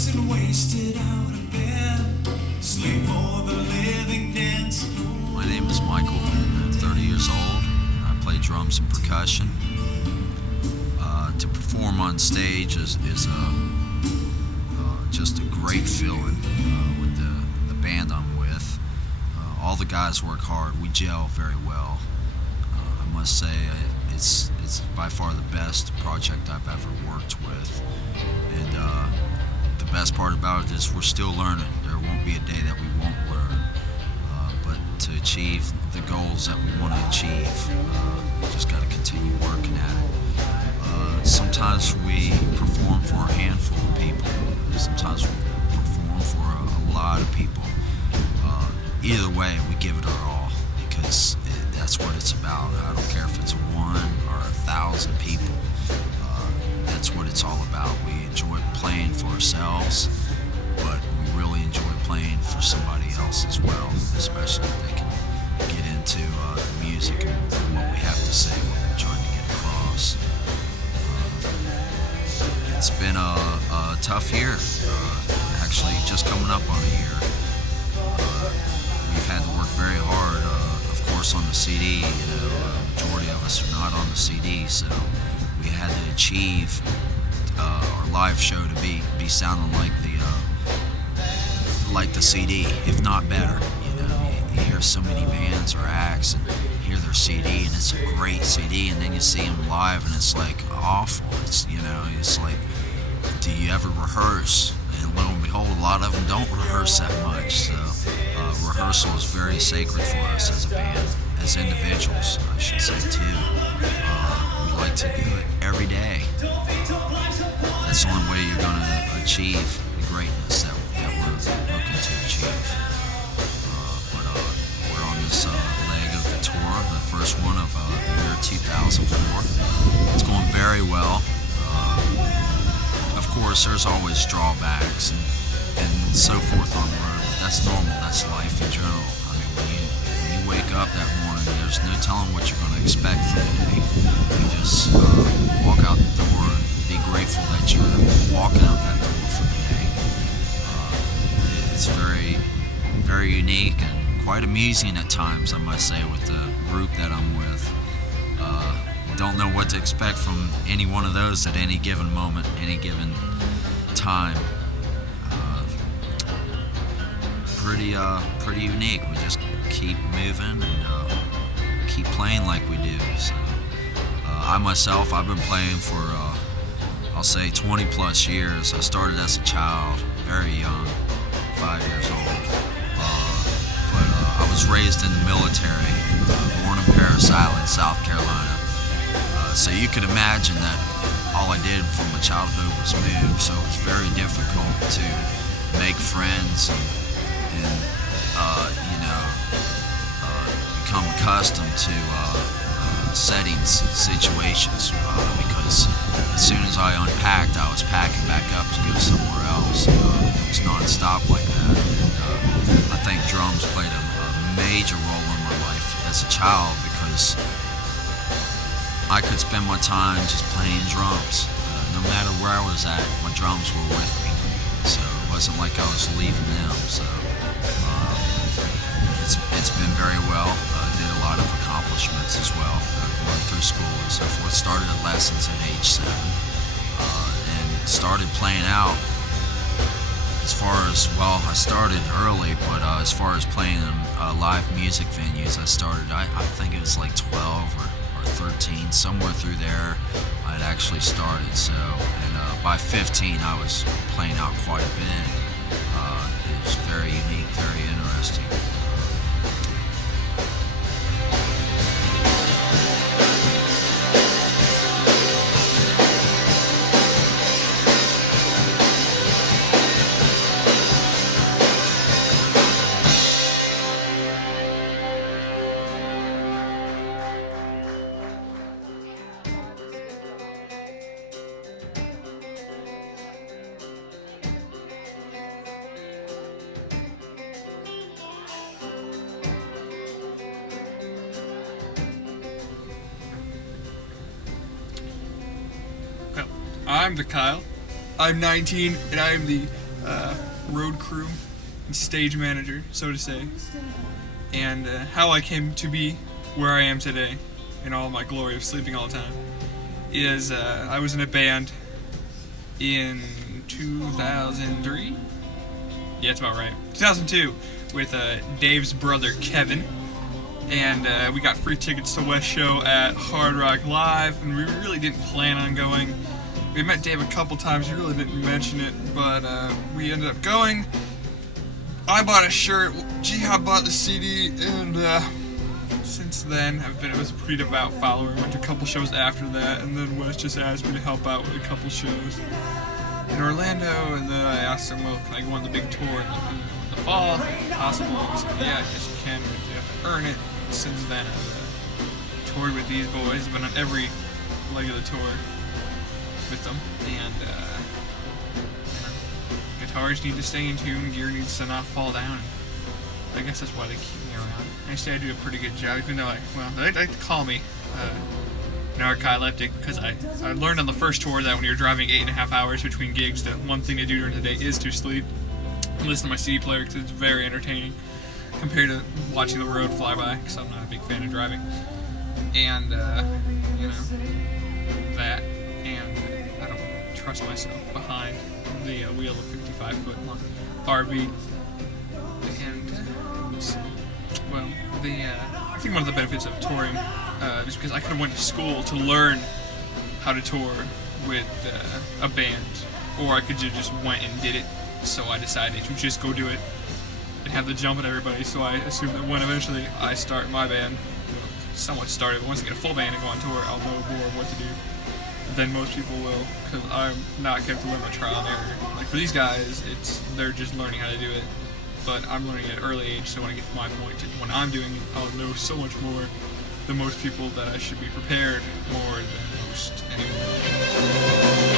dancing wasted out of bed, sleep for the living dance. My name is Michael. I'm 30 years old. I play drums and percussion. To perform on stage is just a great feeling with the band I'm with. All the guys work hard. We gel very well. I must say it's by far the best project I've ever worked with. And the best part about it is we're still learning. There won't be a day that we won't learn. But to achieve the goals that we want to achieve, just got to continue working at it. Sometimes we perform for a handful of people. Sometimes we perform for a lot of people. Either way, we give it our all because that's what it's about. I don't care if it's one or 1,000 people. That's what it's all about. We enjoy playing for ourselves, but we really enjoy playing for somebody else as well, especially if they can get into the music and what we have to say, what we're trying to get across. It's been a tough year, actually just coming up on a year. We've had to work very hard, of course, on the CD. Majority of us are not on the CD, so we had to achieve our live show to be sounding like the CD, if not better. You hear so many bands or acts and hear their CD, and it's a great CD, and then you see them live, and it's like awful. It's like, do you ever rehearse? And lo and behold, a lot of them don't rehearse that much. So rehearsal is very sacred for us as a band, as individuals, I should say too. We like to do it every day. That's the only way you're going to achieve the greatness that we're looking to achieve. But we're on this leg of the tour, the first one of the year 2004. It's going very well. Of course, there's always drawbacks and so forth on the road, but that's normal. That's life in general. I mean, when you wake up that morning, there's no telling what you're going to expect for the day. You just walk out the door and be grateful that you're walking out that door for the day. It's very, very unique and quite amusing at times, I must say, with the group that I'm with. Don't know what to expect from any one of those at any given moment, any given time. Pretty unique. We just keep moving and keep playing like we do. So I myself, I've been playing for I'll say 20 plus years. I started as a child, very young, 5 years old. But I was raised in the military, born in Parris Island, South Carolina. So you could imagine that all I did from my childhood was move, so it was very difficult to make friends and become accustomed to settings, situations, because as soon as I unpacked, I was packing back up to go somewhere else. It was non-stop like that. And I think drums played a major role in my life as a child because I could spend my time just playing drums. No matter where I was at, my drums were with me. So it wasn't like I was leaving them. So it's been very well. Did a lot of accomplishments as well, going through school and so forth. Started at lessons at age 7 and started playing out. As far as, well, I started early, but as far as playing in live music venues, I think it was like 12 or 13, somewhere through there I'd actually started. So, and by 15 I was playing out quite a bit. It was very unique, very interesting. I'm the Kyle. I'm 19, and I am the road crew and stage manager, so to say, and how I came to be where I am today in all my glory of sleeping all the time is I was in a band in 2003. Yeah, it's about right. 2002 with Dave's brother Kevin, and we got free tickets to Weszt show at Hard Rock Live, and we really didn't plan on going. We met Dave a couple times, he really didn't mention it, but we ended up going. I bought a shirt, Jihad bought the CD, and since then I was a pretty devout follower. I went to a couple shows after that, and then Weszt just asked me to help out with a couple shows in Orlando, and then I asked him, well, can I go on the big tour in the fall? Possible. He said, yeah, I guess you can, but you have to earn it. Since then, I've toured with these boys, been on every leg of the tour with them, and guitars need to stay in tune, gear needs to not fall down. I guess that's why they keep me around. I say I do a pretty good job, even though they like to call me narcoleptic, because I learned on the first tour that when you're driving 8.5 hours between gigs, the one thing to do during the day is to sleep and listen to my CD player, because it's very entertaining compared to watching the road fly by, because I'm not a big fan of driving. And that, and I don't trust myself behind the wheel of a 55-foot long RV. And well, I think one of the benefits of touring is because I could have went to school to learn how to tour with a band, or I could just went and did it. So I decided to just go do it and have the jump at everybody. So I assume that when eventually I start my band, somewhat started, but once I get a full band and go on tour, I'll know more of what to do than most people will, because I'm not going to learn by trial and error. Like for they's guys, they're just learning how to do it, but I'm learning at an early age, so when I get to my point, when I'm doing it, I'll know so much more than most people that I should be prepared more than most anyone.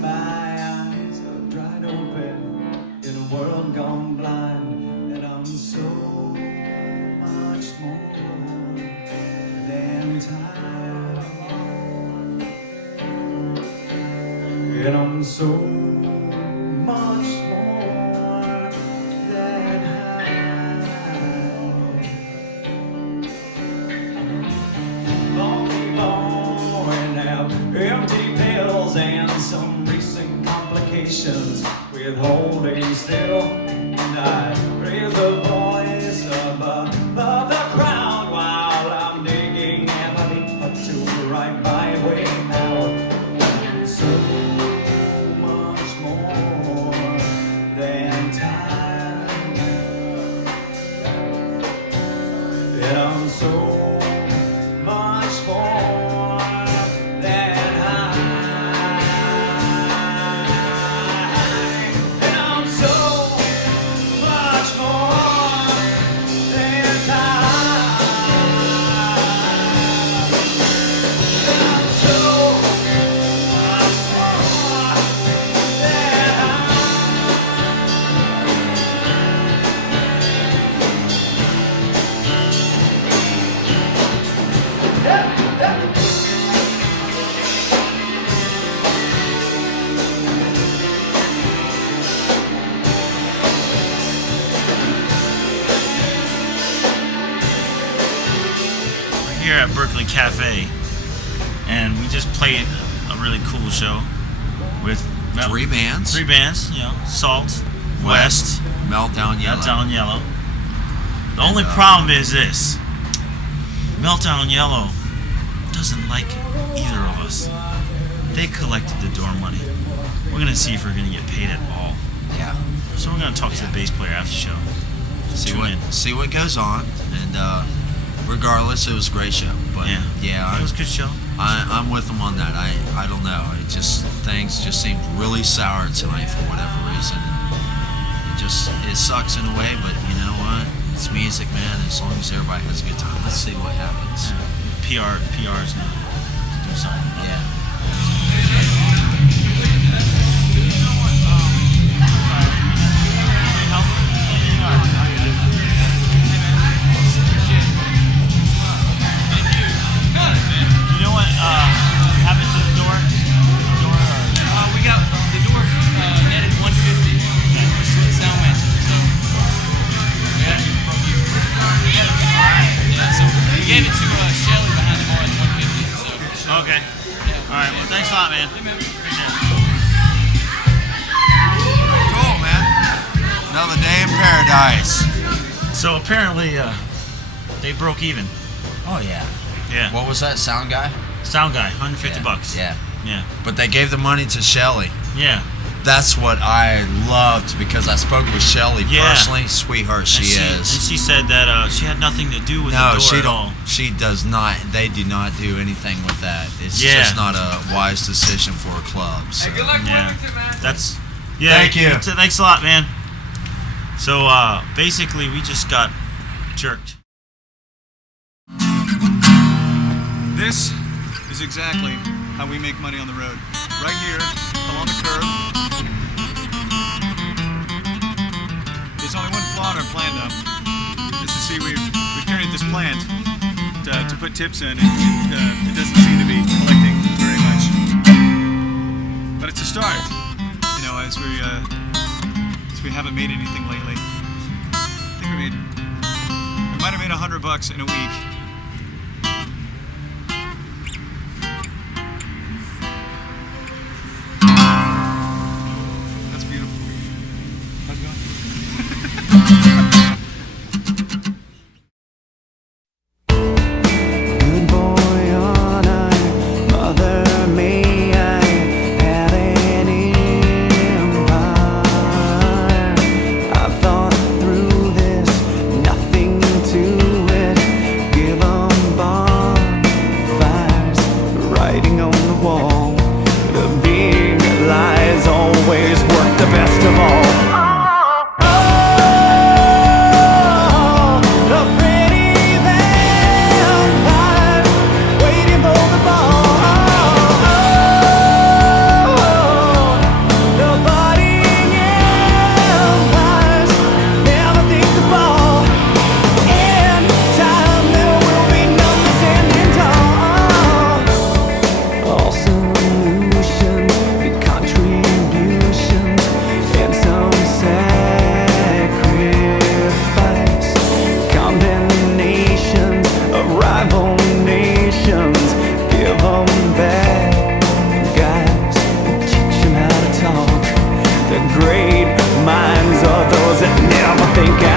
My eyes are dried open in a world gone I'm so much more than high. Going out, empty pills and some recent complications with holding still. And I raise a voice above the crowd while I'm digging heavily up to the right by way out. So much more than time. Yeah, I'm so much more than high. And I'm so much more than time. And I'm so much more than We're here at Berkeley Cafe, and we just played a really cool show with Three bands. Three bands, you know, Salt, Weszt, Meltdown Yellow. Meltdown Yellow. The only problem is this: Meltdown Yellow doesn't like either of us. They collected the door money. We're gonna see if we're gonna get paid at all. Yeah. So we're gonna talk to the bass player after the show. See what goes on, and regardless, it was a great show. But it was a good show. I'm with them on that. I don't know. Things just seemed really sour tonight for whatever reason. It sucks in a way, but you know what? It's music, man. As long as everybody has a good time, let's see what happens. PR's gonna do something. Yeah. You know what happened to the door? We got the door netted 150 and pushed to the sound man. So we actually broke you. Yeah, so we gave it to Shelly behind the bar at 150. So Okay. Alright, well thanks a lot, man. Appreciate it. Cool, man. Another day in paradise. So apparently they broke even. Oh yeah. Yeah. What was that sound guy? Sound guy, $150 bucks. Yeah. Yeah. But they gave the money to Shelly. Yeah. That's what I loved because I spoke with Shelly Yeah. personally. Sweetheart, she And is. she said that she had nothing to do with the No, door she at don't. all. She does not. They do not do anything with that. It's Yeah. just not a wise decision for a club. So. Yeah. That's Thank you. Thanks a lot, man. So basically we just got jerked. This is exactly how we make money on the road. Right here, along the curb. There's only one flaw in our plan, though. Is to see we've carried this plant to put tips in, and it doesn't seem to be collecting very much. But it's a start. You know, as we haven't made anything lately. I think we might have made $100 in a week. That's beautiful. How's it going? Good boy all night, mother may I have an empire. I've thought through this, nothing to it. Give that never think